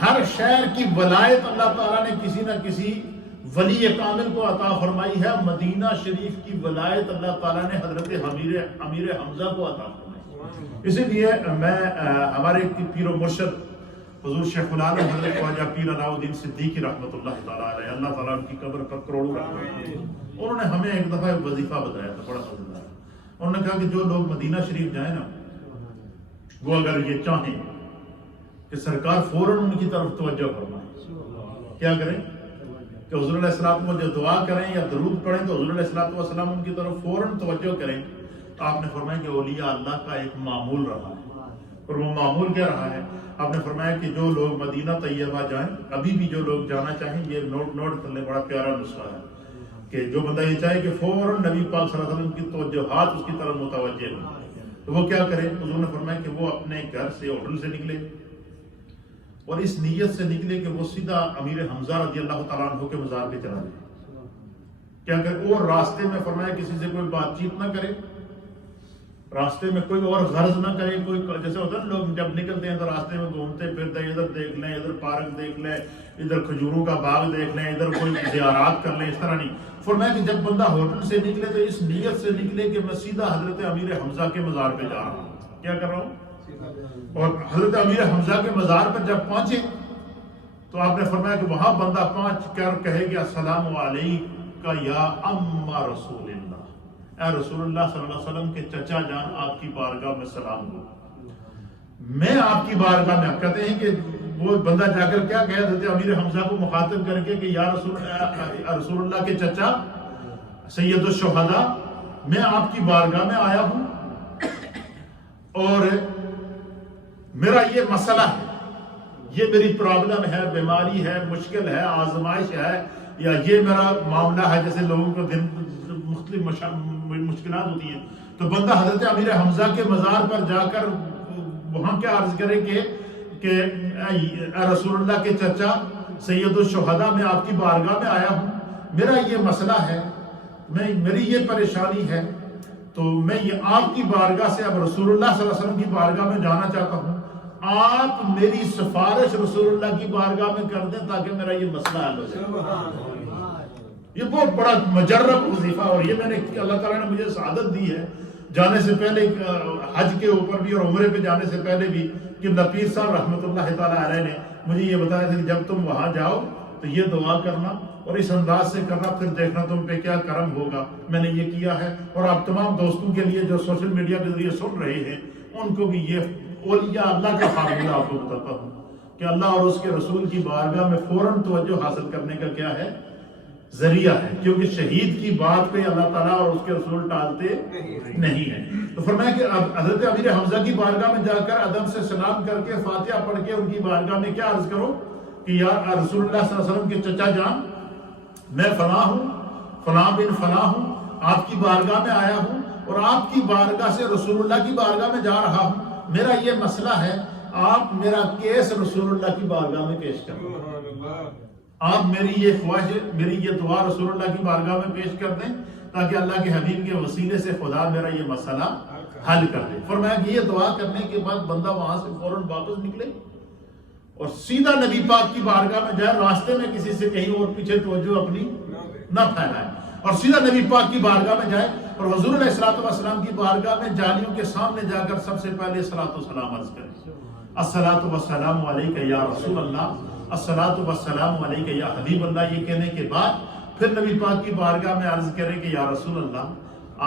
ہر شہر کی ولایت اللہ تعالیٰ نے کسی نہ کسی ولی کامل کو عطا فرمائی ہے. مدینہ شریف کی ولایت اللہ تعالیٰ نے حضرت امیر حمزہ کو عطا فرمائی. اسی لیے میں ہمارے پیر و مرشد حضور شیخ العالم حضرت خواجہ پیر علاء الدین صدیقی رحمۃ اللہ تعالیٰ علیہ، اللہ تعالیٰ ان کی قبر پر کروڑوں رحمت. انہوں نے ہمیں ایک دفعہ وظیفہ بتایا تھا بڑا مزیدار. انہوں نے کہا کہ جو لوگ مدینہ شریف جائیں نا، وہ اگر یہ چاہیں کہ سرکار فوراً ان کی طرف توجہ فرمائے، کیا کریں کہ حضور علیہ السلام کو جو دعا کریں یا درود پڑھیں تو حضور علیہ السلام ان کی طرف فوراً توجہ کریں. تو آپ نے فرمایا کہ اولیاء اللہ کا ایک معمول رہا ہے، اور وہ معمول کیا رہا ہے؟ آپ نے فرمایا کہ جو لوگ مدینہ طیبہ جائیں، ابھی بھی جو لوگ جانا چاہیں، یہ نوٹ کر لیں، بڑا پیارا نسخہ ہے کہ جو بندہ یہ چاہے کہ فوراً نبی پاک صلی اللہ علیہ وسلم کی توجہات اس کی طرف متوجہ ہوں تو وہ کیا کرے؟ حضور نے فرمایا کہ وہ اپنے گھر سے، ہوٹل سے نکلے اور اس نیت سے نکلے کہ وہ سیدھا امیر حمزہ رضی اللہ تعالیٰ عنہ کے مزار پہ چلا جائے. کیا کرے؟ اور راستے میں فرمایا کسی سے کوئی بات چیت نہ کرے، راستے میں کوئی اور غرض نہ کرے. کوئی جیسے ہوتا ہے لوگ جب نکلتے ہیں تو راستے میں گھومتے پھرتے ہیں، ادھر دیکھ لیں، ادھر پارک دیکھ لیں، ادھر کھجوروں کا باغ دیکھ لیں، ادھر کوئی زیارات کر لیں، اس طرح نہیں. فرمایا کہ جب بندہ ہوٹل سے نکلے تو اس نیت سے نکلے کہ میں سیدھا حضرت امیر حمزہ کے مزار پہ جا رہا ہوں. کیا کر رہا ہوں؟ اور حضرت امیر حمزہ کے مزار پر جب پہنچے تو آپ نے فرمایا کہ وہاں بندہ پہنچ کر کہے کہ السلام علیکہ یا ام رسول اللہ، اے رسول اللہ صلی اللہ علیہ وسلم کے چچا جان، آپ کی بارگاہ میں سلام ہو. میں آپ کی بارگاہ میں، کہتے ہیں کہ وہ بندہ جا کر کیا کہہ دیتے امیر حمزہ کو مخاطب کر کے کہ یا رسول اللہ کے چچا سید الشہداء، میں آپ کی بارگاہ میں آیا ہوں اور میرا یہ مسئلہ ہے، یہ میری پرابلم ہے، بیماری ہے، مشکل ہے، آزمائش ہے، یا یہ میرا معاملہ ہے، جیسے لوگوں کو دن مختلف مشکلات ہوتی ہیں، تو بندہ حضرت امیر حمزہ کے مزار پر جا کر وہاں کیا عرض کرے کہ رسول اللہ کے چچا سید الشہداء، میں آپ کی بارگاہ میں آیا ہوں، میرا یہ مسئلہ ہے، میری یہ پریشانی ہے، تو میں یہ آپ کی بارگاہ سے اب رسول اللہ صلی اللہ علیہ وسلم کی بارگاہ میں جانا چاہتا ہوں، آپ میری سفارش رسول اللہ کی بارگاہ میں کر دیں تاکہ میرا یہ مسئلہ حل ہو جائے۔ یہ بہت بڑا مجرب وظیفہ، اور یہ میں نے اللہ تعالیٰ نے مجھے سعادت دی ہے جانے سے پہلے، حج کے اوپر بھی اور عمرے پہ جانے سے پہلے بھی، کہ پیر صاحب رحمۃ اللہ تعالیٰ علیہ نے مجھے یہ بتایا تھا کہ جب تم وہاں جاؤ تو یہ دعا کرنا اور اس انداز سے کرنا، پھر دیکھنا تم پہ کیا کرم ہوگا۔ میں نے یہ کیا ہے، اور آپ تمام دوستوں کے لیے جو سوشل میڈیا کے ذریعے سن رہے ہیں ان کو بھی یہ اولیاء اللہ کا فارمولہ آپ کو بتاتا ہوں کہ اللہ اور اس کے رسول کی بارگاہ میں فوراً توجہ حاصل کرنے کا کیا ہے، ذریعہ ہے، کیونکہ شہید کی بات پہ اللہ تعالیٰ اور اس کے رسول ٹالتے نہیں ہیں۔ تو فرمایا کہ حضرت امیر حمزہ کی بارگاہ میں جا کر ادب سے سلام کر کے فاتحہ پڑھ کے ان کی بارگاہ میں کیا عرض کرو کہ یا رسول اللہ صلی اللہ علیہ وسلم کے چچا جان، میں فلاں ہوں، فلاں بن فلاں ہوں، آپ کی بارگاہ میں آیا ہوں اور آپ کی بارگاہ سے رسول اللہ کی بارگاہ میں جا رہا ہوں، میرا یہ مسئلہ ہے، آپ میرا کیس رسول اللہ کی بارگاہ میں پیش کریں، آپ میری یہ خواہش، میری یہ دعا رسول اللہ کی بارگاہ میں پیش کر دیں تاکہ اللہ کے حبیب کے وسیلے سے خدا میرا یہ مسئلہ حل کر دے۔ فرمایا کہ یہ دعا کرنے کے بعد بندہ وہاں سے فوراً واپس نکلے اور سیدھا نبی پاک کی بارگاہ میں جائے، راستے میں کسی سے کہیں اور پیچھے توجہ اپنی نہ پھیلائے، اور سیدھا نبی پاک کی بارگاہ میں جائے اور حضور علیہ الصلوۃ والسلام کی بارگاہ میں جالیوں کے سامنے جا کر سب سے پہلے صلاۃ و سلام عرض کرے، الصلاۃ والسلام علیک یا رسول اللہ، الصلاۃ والسلام علیک یا حبیب اللہ۔ یہ کہنے کے بعد پھر نبی پاک کی بارگاہ میں عرض کرے کہ یا رسول اللہ،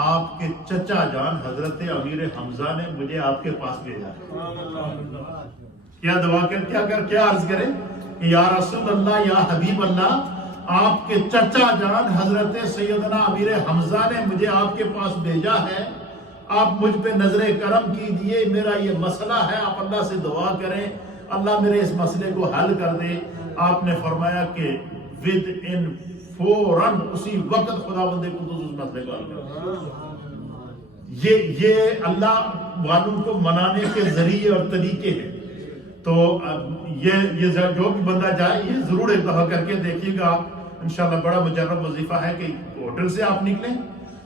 آپ کے چچا جان حضرت امیر حمزہ نے مجھے آپ کے پاس بھیجا ہے۔ کیا دعا کر کیا عرض کرے کہ یا رسول اللہ، یا حبیب اللہ، آپ کے چچا جان حضرت سیدنا امیر حمزہ نے مجھے آپ کے پاس بھیجا ہے، آپ مجھ پہ نظر کرم کیجیے، میرا یہ مسئلہ ہے، آپ اللہ سے دعا کریں اللہ میرے اس مسئلے کو حل کر دے۔ آپ نے فرمایا کہ ود ان فوراً اسی وقت خداوند قدوس اس مسئلے کو حل کر دے۔ یہ اللہ والوں کو منانے کے ذریعے اور طریقے ہیں۔ تو یہ جو بھی بندہ جائے یہ ضرور ایک دفعہ کر کے دیکھیے گا، انشاءاللہ بڑا مجرب وظیفہ ہے کہ ہوٹل سے آپ نکلیں،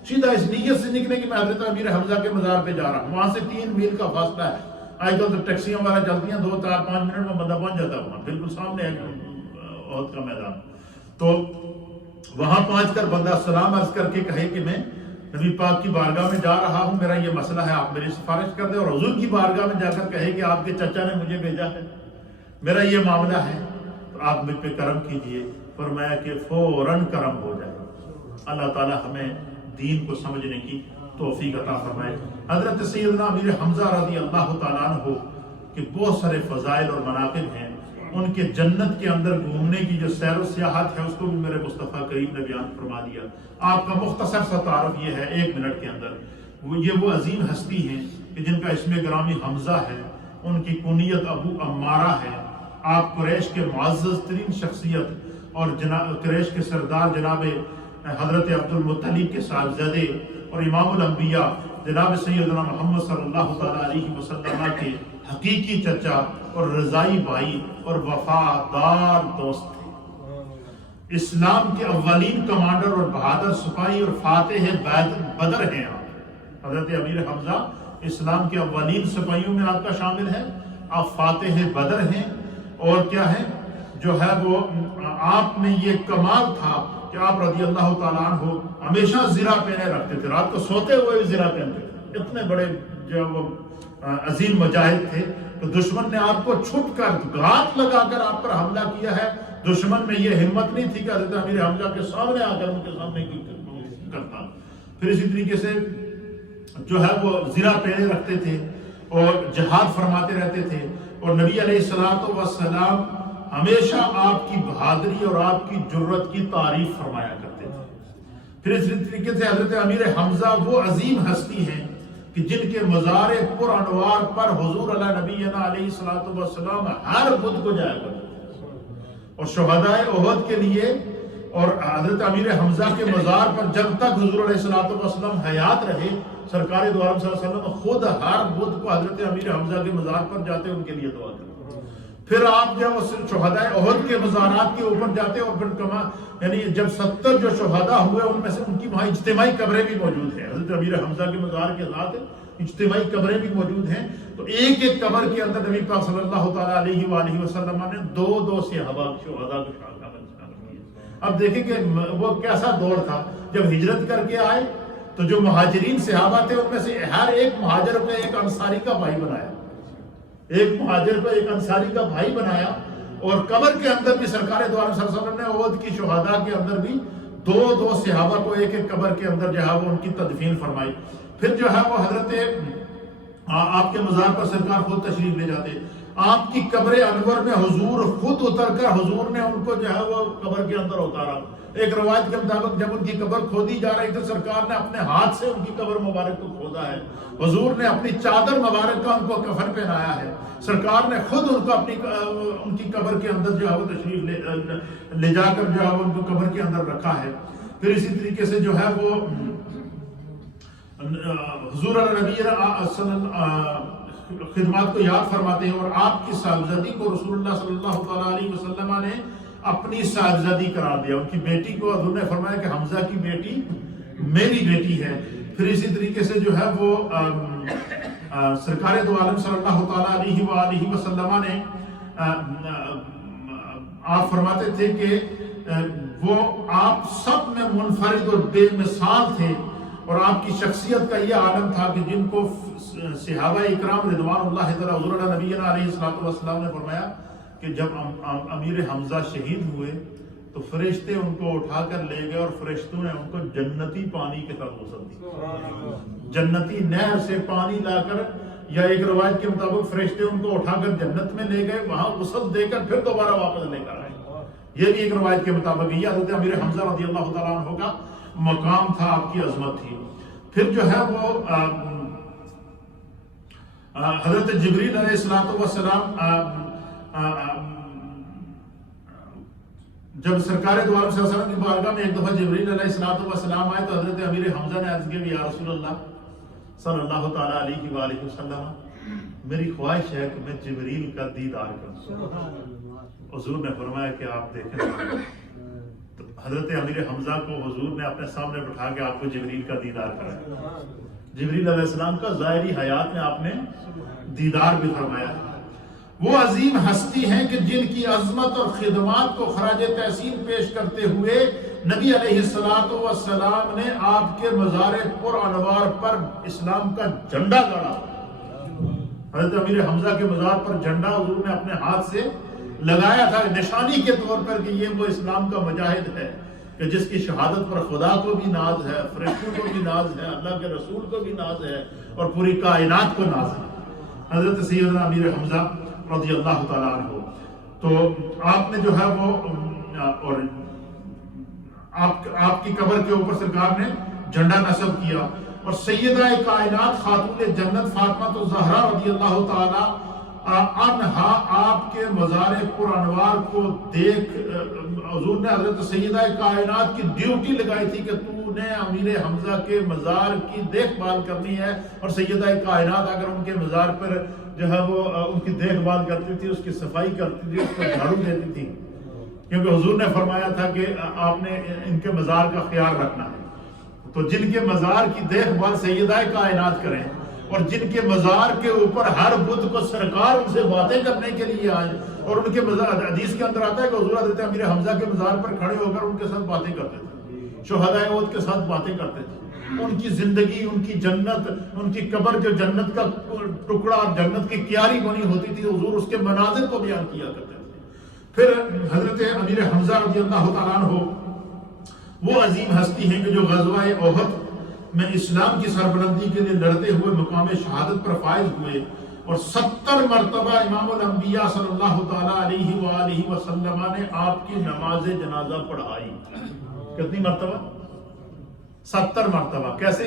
سیدھا اس نیت سے نکلیں کہ میں حضرت امیر حمزہ کے مزار پہ جا رہا ہوں، وہاں سے 3 میل کا فاصلہ ہے، آج کل تو ٹیکسیاں وغیرہ چلتی ہیں 2 4 5 منٹ میں بندہ پہنچ جاتا ہے، وہاں بالکل سامنے ہے احد کا میدان۔ تو وہاں پہنچ کر بندہ سلام عرض کر کے کہے کہ میں نبی پاک کی بارگاہ میں جا رہا ہوں، میرا یہ مسئلہ ہے، آپ میری سفارش کر دیں، اور حضور کی بارگاہ میں جا کر کہے کہ آپ کے چچا نے مجھے بھیجا ہے، میرا یہ معاملہ ہے، تو آپ مجھ پہ کرم کیجئے۔ فرمایا کہ فوراً کرم ہو جائے۔ اللہ تعالی ہمیں دین کو سمجھنے کی توفیق عطا فرمائے۔ حضرت سیدنا امیر حمزہ رضی اللہ تعالیٰ عنہ کہ بہت سارے فضائل اور مناقب ہیں، ان کے جنت کے اندر گھومنے کی جو سیر و سیاحت ہے اس کو بھی میرے مصطفیٰ کریم نے بیان فرما دیا۔ آپ کا مختصر سا تعارف یہ ہے 1 منٹ کے اندر، یہ وہ عظیم ہستی ہیں کہ جن کا اسم گرامی حمزہ ہے، ان کی کنیت ابو عمارہ ہے، آپ قریش کے معزز ترین شخصیت اور قریش کے سردار جناب حضرت عبد المطلب کے صاحبزادے اور امام الانبیاء جناب سیدنا محمد صلی اللہ تعالیٰ علیہ وسلم کے حقیقی چچا اور رضائی بھائی اور وفادار دوست تھے۔ اسلام کے اولین کمانڈر اور بہادر سپاہی اور فاتح بدر ہیں آپ۔ حضرت امیر حمزہ اسلام کے اولین سپاہیوں میں آپ کا شامل ہے، آپ فاتح بدر ہیں، اور کیا ہے جو ہے وہ آپ میں یہ کمال تھا کہ آپ رضی اللہ تعالیٰ عنہ ہمیشہ زرہ پہنے رکھتے تھے، رات کو سوتے ہوئے بھی زرہ پہنتے تھے، اتنے بڑے جو وہ عظیم مجاہد تھے۔ تو دشمن نے آپ کو چھپ کر گھات لگا کر آپ پر حملہ کیا ہے، دشمن میں یہ ہمت نہیں تھی کہ حضرت امیر حمزہ کے سامنے آ کر ان کے سامنے کرتا۔ پھر اسی طریقے سے جو ہے وہ زرہ پہنے رکھتے تھے، اور جہاد فرماتے رہتے تھے، اور نبی علیہ الصلوۃ والسلام ہمیشہ آپ کی بہادری اور آپ کی جرت کی تعریف فرمایا کرتے تھے۔ پھر اس طریقے سے حضرت امیر حمزہ وہ عظیم ہستی ہیں کہ جن کے مزار پر انوار پر حضور علیہ نبینا علیہ الصلوۃ والسلام ہر بدھ کو جایا کرتے تھے، اور شہدائے احد کے لیے اور حضرت امیر حمزہ کے مزار پر جب تک حضور علیہ الصلوۃ والسلام حیات رہے، سرکار دو عالم صلی اللہ علیہ وسلم خود ہر بدھ کو حضرت امیر حمزہ کے مزار پر جاتے ان کے لیے دعا کرتے۔ پھر آپ جب شہدائے احد کے مزارات کے اوپر جاتے اور پھر یعنی جب 70 جو شہداء ہوئے ان میں سے ان کی وہاں اجتماعی قبریں بھی موجود ہیں، حضرت امیر حمزہ کے مزار کے ساتھ اجتماعی قبریں بھی موجود ہیں، تو ایک ایک قبر کے اندر نبی پاک صلی اللہ تعالیٰ علیہ وآلہ وسلم نے دو صحابہ شہداء کو شامل کیا۔ اب دیکھیں کہ وہ کیسا دور تھا، جب ہجرت کر کے آئے تو جو مہاجرین صحابہ تھے ان میں سے ہر ایک مہاجر کو ایک انصاری کا بھائی بنایا، ایک مہاجر کو ایک انصاری کا بھائی بنایا، اور قبر کے اندر بھی سرکار دو عالم صلی اللہ علیہ وسلم نے احد کی شہداء کے اندر بھی دو صحابہ کو ایک ایک قبر کے اندر جو ہے وہ ان کی تدفین فرمائی۔ پھر جو ہے وہ حضرت آپ کے مزار پر سرکار خود تشریف لے جاتے، آپ کی قبر انور میں حضور خود اتر کر حضور نے ان کو جو ہے وہ قبر کے اندر اتارا۔ ایک روایت کے مطابق جب ان کی قبر کھودی جا رہی تھی، سرکار نے اپنے ہاتھ سے ان کی قبر مبارک کو کھودا ہے، حضور نے اپنی چادر مبارک کا ان کو کفن پہنایا ہے، سرکار نے خود ان کو ان کی قبر کے اندر جو ہے وہ تشریف لے جا کر جو ہے وہ ان کو قبر کے اندر رکھا ہے۔ پھر اسی طریقے سے جو ہے وہ حضور نبی خدمات کو یاد فرماتے ہیں، اور آپ کی صاحبزادی کو رسول اللہ صلی اللہ تعالیٰ علیہ وسلم نے اپنی صاحبزادی قرار دیا۔ ان کی بیٹی کو حضور نے فرمایا کہ حمزہ کی بیٹی میری بیٹی ہے۔ پھر اسی طریقے سے جو ہے وہ سرکار دو عالم صلی اللہ تعالیٰ علیہ وآلہ وسلم نے آپ فرماتے تھے کہ وہ آپ سب میں منفرد اور بے مثال تھے، اور آپ کی شخصیت کا یہ عالم تھا کہ جن کو صحابہ اکرام رضوان اللہ تعالیٰ حضور نبینا علیہ الصلوۃ والسلام نے فرمایا کہ جب امیر حمزہ شہید ہوئے تو فرشتے ان کو اٹھا کر لے گئے، اور فرشتوں نے ان کو جنتی پانی کے ساتھ غسل دی، جنتی نہر سے پانی لا کر، یا ایک روایت کے مطابق فرشتے ان کو اٹھا کر جنت میں لے گئے، وہاں غسل دے کر پھر دوبارہ واپس لے کر آئے۔ یہ بھی ایک روایت کے مطابق یہ حضرت امیر حمزہ رضی اللہ تعالیٰ عنہ کا مقام تھا، آپ کی عظمت تھی۔ پھر جو ہے وہ حضرت جبریل علیہ السلام جب سرکار دو عالم صلی اللہ علیہ وسلم کی بارگاہ میں ایک دفعہ جبریل علیہ السلام آئے تو حضرت امیر حمزہ نے عرض کیا کہ یا رسول اللہ صلی اللہ تعالیٰ علیہ وآلہ وسلم، میری خواہش ہے کہ میں جبریل کا دیدار کروں۔ حضور نے فرمایا کہ آپ دیکھیں، تو حضرت امیر حمزہ کو حضور نے اپنے سامنے بٹھا کے آپ کو جبریل کا دیدار کرایا۔ جبریل علیہ السلام کا ظاہری حیات میں آپ نے دیدار بھی فرمایا۔ وہ عظیم ہستی ہیں کہ جن کی عظمت اور خدمات کو خراج تحسین پیش کرتے ہوئے نبی علیہ السلام نے آپ کے مزار پر انوار پر اسلام کا جھنڈا گاڑا۔ حضرت امیر حمزہ کے مزار پر جھنڈا حضور نے اپنے ہاتھ سے لگایا تھا، نشانی کے طور پر کہ یہ وہ اسلام کا مجاہد ہے کہ جس کی شہادت پر خدا کو بھی ناز ہے، فرشتوں کو بھی ناز ہے، اللہ کے رسول کو بھی ناز ہے، اور پوری کائنات کو ناز ہے۔ حضرت سیدنا امیر حمزہ رضی اللہ تعالیٰ عنہ، تو آپ نے جو ہے وہ اور آپ کی قبر کے اوپر سرکار نے جھنڈا نصب کیا، اور سیدہ کائنات خاتون جنت فاطمہ الزہرا رضی اللہ تعالیٰ عنہا آپ کے مزار پر انوار کو دیکھ حضور نے حضرت سیدہ کائنات کی ڈیوٹی لگائی تھی کہ تو نے امیر حمزہ کے مزار کی دیکھ بھال کرنی ہے، اور سیدہ کائنات اگر ان کے مزار پر جو ہے وہ ان کی دیکھ بھال کرتی تھی، اس کی صفائی کرتی تھی، اس کو جھاڑو دیتی تھی، کیونکہ حضور نے فرمایا تھا کہ آپ نے ان کے مزار کا خیال رکھنا ہے۔ تو جن کے مزار کی دیکھ بھال سیدہ کائنات کریں، اور جن کے مزار کے اوپر ہر بدھ کو سرکار ان سے باتیں کرنے کے لیے آئے، اور ان کے مزار حدیث کے اندر آتا ہے کہ حضور حضرت امیر حمزہ کے مزار پر کھڑے ہو کر ان کے ساتھ باتیں کرتے تھے، شہدائے احد کے ساتھ باتیں کرتے تھے، ان کی زندگی، ان کی جنت، ان کی قبر جو جنت کا ٹکڑا اور جنت کی کیاری بنی ہوتی تھی، حضور اس کے مناظر کو بیان کیا کرتے تھے۔ پھر حضرت امیر حمزہ رضی اللہ تعالیٰ عنہ وہ عظیم ہستی ہیں کہ جو غزوہ احد میں اسلام کی سربلندی کے لیے لڑتے ہوئے مقام شہادت پر فائز ہوئے، اور 70 مرتبہ امام الانبیاء صلی اللہ تعالیٰ علیہ وآلہ وسلم نے آپ کی نماز جنازہ پڑھائی۔ کتنی مرتبہ؟ 70 مرتبہ۔ کیسے؟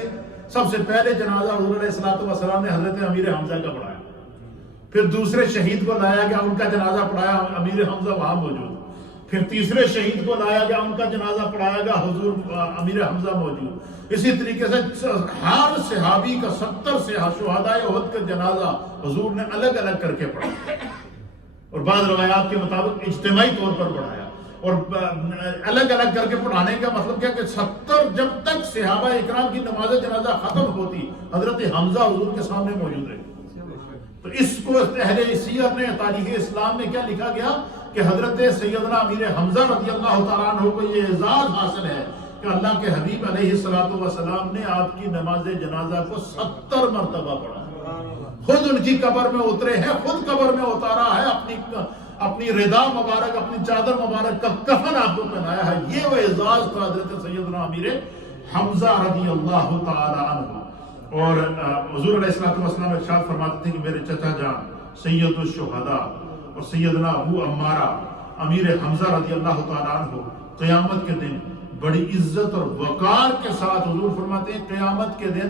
سب سے پہلے جنازہ حضور علیہ الصلوۃ والسلام نے حضرت امیر حمزہ کا پڑھایا، پھر دوسرے شہید کو لایا گیا، ان کا جنازہ پڑھایا، امیر حمزہ وہاں موجود، پھر تیسرے شہید کو لایا گیا، ان کا جنازہ پڑھایا گیا، حضور امیر حمزہ موجود۔ اسی طریقے سے ہر صحابی کا 70 شہداء احد کا جنازہ حضور نے الگ الگ کر کے پڑھا، اور بعض روایات کے مطابق اجتماعی طور پر پڑھایا۔ اور الگ الگ کر کے پڑھانے کا مطلب کیا کہ 70 جب تک صحابہ اکرام کی نماز جنازہ ختم ہوتی حضرت حمزہ حضور کے سامنے موجود رہے۔ تو اس کو اہل سیرت نے، تاریخ اسلام میں کیا لکھا گیا کہ حضرت سیدنا امیر حمزہ رضی اللہ تعالیٰ عنہ کو یہ اعزاز حاصل ہے کہ اللہ کے حبیب علیہ الصلوۃ والسلام نے آپ کی نماز جنازہ کو 70 مرتبہ پڑھا، خود ان کی قبر میں اترے ہیں، خود قبر میں اتارا ہے، اپنی ردا مبارک، اپنی چادر مبارک کا کفن آپ کو پہنایا ہے۔ یہ وہ اعزاز تھا حضرت سیدنا امیر حمزہ رضی اللہ تعالیٰ عنہ۔ اور حضور علیہ الصلوۃ والسلام ارشاد فرماتے تھے کہ میرے چچا جان سید الشہداء اور سیدنا ابو عمارہ امیر حمزہ رضی اللہ تعالیٰ عنہ قیامت کے دن بڑی عزت اور وقار کے ساتھ، حضور فرماتے ہیں قیامت کے دن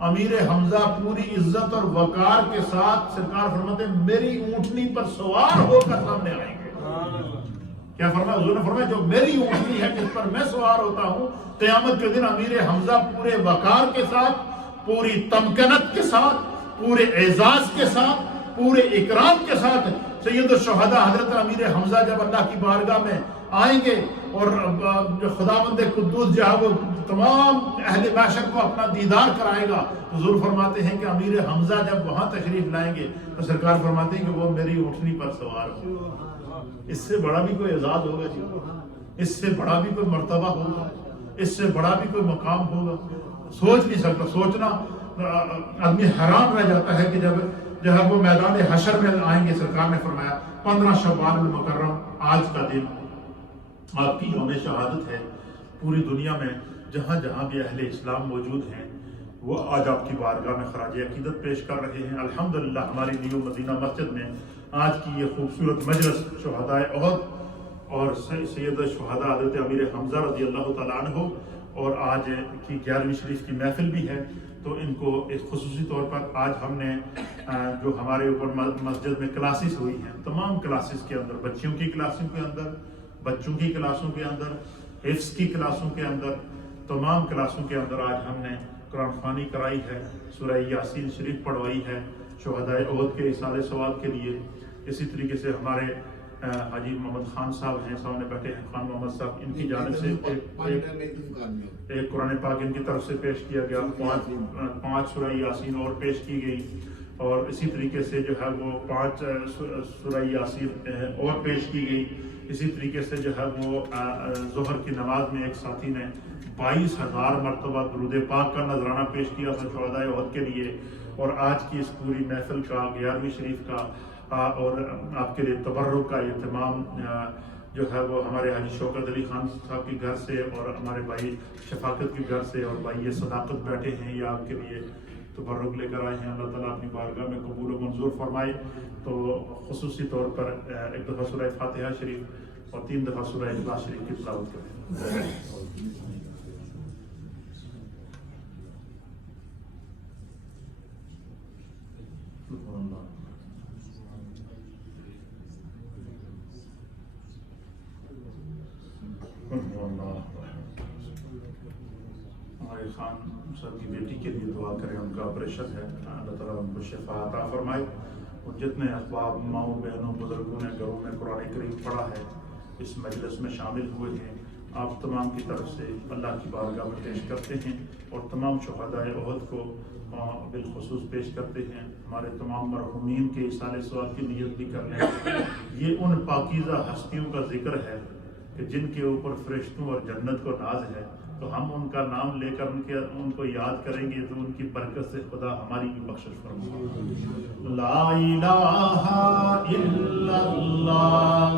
امیر حمزہ پوری عزت اور وقار کے ساتھ، سرکار فرماتے ہیں میری اونٹنی پر سوار ہو کر سامنے آئیں گے۔ کیا فرمایا حضور نے؟ فرمایا جو میری اونٹنی ہے جس پر میں سوار ہوتا ہوں، قیامت کے دن امیر حمزہ پورے وقار کے ساتھ، پوری تمکنت کے ساتھ، پورے اعزاز کے ساتھ، پورے اکرام کے ساتھ سید الشہداء حضرت امیر حمزہ جب اللہ کی بارگاہ میں آئیں گے، اور خداوند قدوس جو ہے وہ تمام اہل محشر کو اپنا دیدار کرائے گا، حضور فرماتے ہیں کہ امیر حمزہ جب وہاں تشریف لائیں گے تو سرکار فرماتے ہیں کہ وہ میری اونٹنی پر سوار ہو۔ اس سے بڑا بھی کوئی اعزاز ہوگا جی؟ اس سے بڑا بھی کوئی مرتبہ ہوگا؟ اس سے بڑا بھی کوئی مقام ہوگا؟ سوچ نہیں سکتا۔ سوچنا آدمی حیران رہ جاتا ہے کہ جب وہ میدان حشر میں آئیں گے، سرکار نے فرمایا 15 شوال المکرم آج کا دن آپ کی یوم شہادت ہے۔ پوری دنیا میں جہاں جہاں بھی اہل اسلام موجود ہیں وہ آج آپ کی بارگاہ میں خراج عقیدت پیش کر رہے ہیں۔ الحمدللہ ہماری نیو مدینہ مسجد میں آج کی یہ خوبصورت مجلس شہداء احد اور سید شہداء حضرت امیر حمزہ رضی اللہ تعالیٰ عنہ، اور آج کی 11ویں شریف کی محفل بھی ہے، تو ان کو ایک خصوصی طور پر آج ہم نے جو ہمارے اوپر مسجد میں کلاسز ہوئی ہیں، تمام کلاسز کے اندر، بچیوں کی کلاسوں کے اندر، بچوں کی کلاسوں کے اندر، حفظ کی کلاسوں کے اندر، تمام کلاسوں کے اندر آج ہم نے قرآن خوانی کرائی ہے، سورہ یاسین شریف پڑھوائی ہے شہداء احد کے ایصال ثواب کے لیے۔ اسی طریقے سے ہمارے حاجی محمد خان صاحب ہیں، سامنے بیٹھے ہیں خان محمد صاحب، ان کی جانب سے ایک قرآن پاک ان کی طرف سے پیش کیا گیا، 5 سورہ یاسین اور پیش کی گئی، اور اسی طریقے سے جو ہے وہ 5 سورہ یاسین اور پیش کی گئی۔ اسی طریقے سے جو ہے وہ ظہر کی نماز میں ایک ساتھی نے 22,000 مرتبہ درود پاک کا نذرانہ پیش کیا تھا شہداء احد کے لیے۔ اور آج کی اس پوری محفل کا 11ویں شریف کا اور آپ کے لیے تبرک کا اہتمام جو ہے وہ ہمارے حاجی شوکت علی خان صاحب کے گھر سے اور ہمارے بھائی شفاقت کے گھر سے، اور بھائی یہ صداقت بیٹھے ہیں، یہ آپ کے لیے تبرک لے کر آئے ہیں۔ اللہ تعالیٰ اپنی بارگاہ میں قبول و منظور فرمائے۔ تو خصوصی طور پر ایک دفعہ سورہ فاتحہ شریف اور 3 دفعہ سورہ اخلاص شریف کی تلاوت کریں۔ ہمارے خان صاحب کی بیٹی کے لیے دعا کریں، ان کا آپریشن ہے، اللہ تعالیٰ ان کو شفا عطا فرمائے۔ اور جتنے احباب، ماؤں بہنوں، بزرگوں نے گھروں میں قرآن کریم پڑھا ہے، اس مجلس میں شامل ہوئے ہیں، آپ تمام کی طرف سے اللہ کی بارگاہ میں پیش کرتے ہیں، اور تمام شہداء احد کو بالخصوص پیش کرتے ہیں۔ ہمارے تمام مرحومین کے ایصال ثواب کی نیت بھی کر لیں۔ یہ ان پاکیزہ ہستیوں کا ذکر ہے کہ جن کے اوپر فرشتوں اور جنت کو ناز ہے، تو ہم ان کا نام لے کر ان کو یاد کریں گے تو ان کی برکت سے خدا ہماری بھی بخشش فرمائے۔ لا الہ الا اللہ